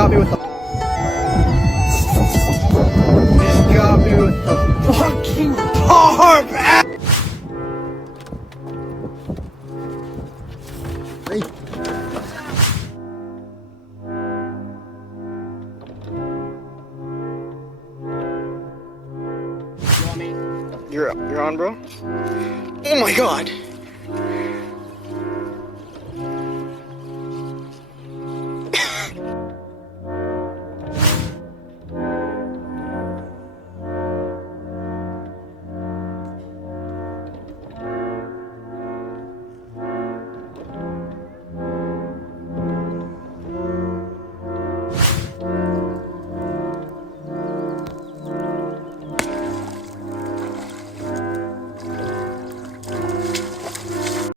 got me with the... Just got me with the fucking barb! Hey. You're on, bro? Oh my god!